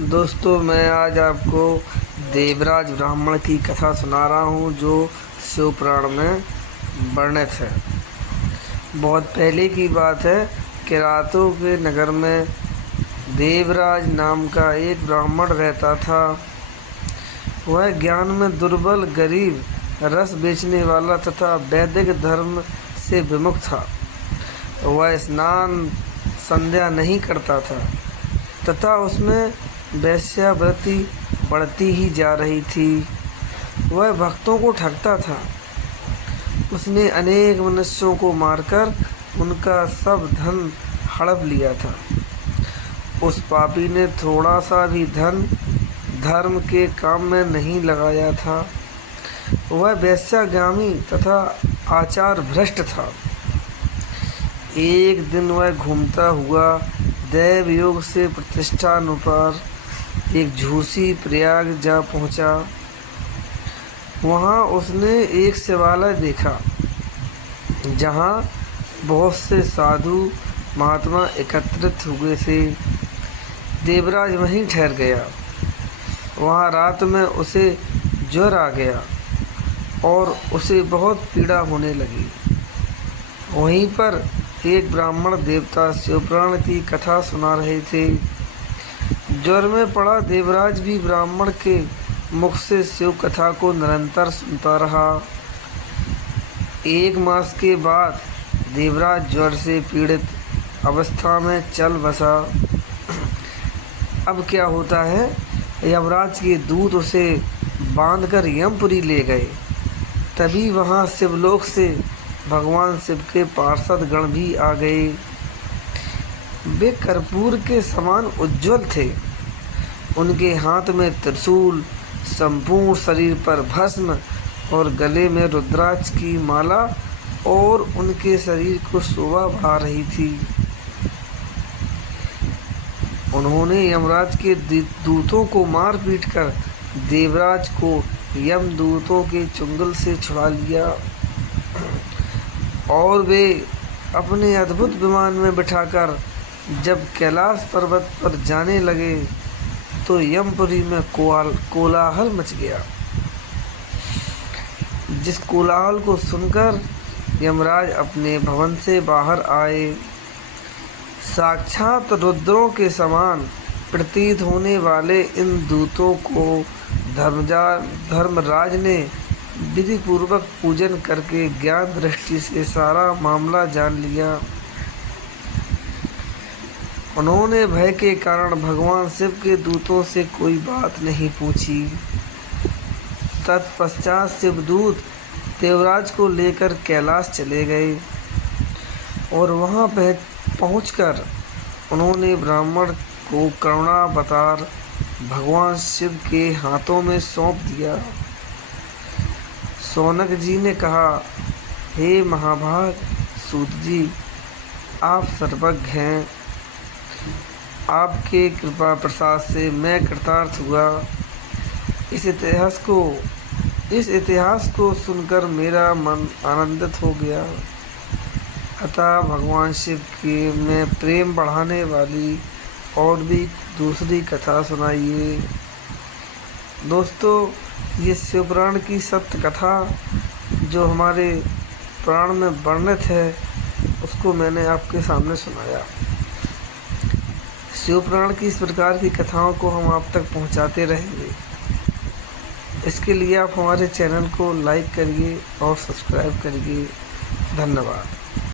दोस्तों, मैं आज आपको देवराज ब्राह्मण की कथा सुना रहा हूँ जो शिव पुराण में वर्णित है। बहुत पहले की बात है कि रातों के नगर में देवराज नाम का एक ब्राह्मण रहता था। वह ज्ञान में दुर्बल, गरीब, रस बेचने वाला तथा वैदिक धर्म से विमुख था। वह स्नान संध्या नहीं करता था तथा उसमें वेश्यावृत्ति बढ़ती ही जा रही थी। वह भक्तों को ठगता था। उसने अनेक मनुष्यों को मारकर उनका सब धन हड़प लिया था। उस पापी ने थोड़ा सा भी धन धर्म के काम में नहीं लगाया था। वह वेश्यागामी तथा आचार भ्रष्ट था। एक दिन वह घूमता हुआ दैव योग से प्रतिष्ठानुसार एक झूसी प्रयाग जा पहुंचा। वहां उसने एक शिवालय देखा जहां बहुत से साधु महात्मा एकत्रित हुए थे। देवराज वहीं ठहर गया। वहां रात में उसे ज्वर आ गया और उसे बहुत पीड़ा होने लगी। वहीं पर एक ब्राह्मण देवता शिवपुराण की कथा सुना रहे थे। ज्वर में पड़ा देवराज भी ब्राह्मण के मुख से शिव कथा को निरंतर सुनता रहा। 1 मास के बाद देवराज ज्वर से पीड़ित अवस्था में चल बसा। अब क्या होता है, यमराज के दूत उसे बांधकर यमपुरी ले गए। तभी वहां शिवलोक से भगवान शिव के पार्षद गण भी आ गए। वे कर्पूर के समान उज्ज्वल थे। उनके हाथ में त्रिशूल, संपूर्ण शरीर पर भस्म और गले में रुद्राक्ष की माला और उनके शरीर को शोभा बढ़ा रही थी। उन्होंने यमराज के दूतों को मार पीट कर देवराज को यमदूतों के चुंगल से छुड़ा लिया और वे अपने अद्भुत विमान में बिठाकर जब कैलाश पर्वत पर जाने लगे तो यमपुरी में कोलाहल मच गया। जिस कोलाहल को सुनकर यमराज अपने भवन से बाहर आए। साक्षात रुद्रों के समान प्रतीत होने वाले इन दूतों को धर्मराज ने विधि पूर्वक पूजन करके ज्ञान दृष्टि से सारा मामला जान लिया। उन्होंने भय के कारण भगवान शिव के दूतों से कोई बात नहीं पूछी। तत्पश्चात शिवदूत देवराज को लेकर कैलाश चले गए और वहां पहुंचकर उन्होंने ब्राह्मण को करुणावतार भगवान शिव के हाथों में सौंप दिया। शौनक जी ने कहा, हे महाभाग सूत जी, आप सर्वज्ञ हैं। आपके कृपा प्रसाद से मैं कृतार्थ हुआ। इस इतिहास को सुनकर मेरा मन आनंदित हो गया। अतः भगवान शिव के में प्रेम बढ़ाने वाली और भी दूसरी कथा सुनाइए। दोस्तों, ये शिवपुराण की सत्य कथा जो हमारे पुराण में वर्णित है उसको मैंने आपके सामने सुनाया। शिवपुराण की इस प्रकार की कथाओं को हम आप तक पहुंचाते रहेंगे। इसके लिए आप हमारे चैनल को लाइक करिए और सब्सक्राइब करिए। धन्यवाद।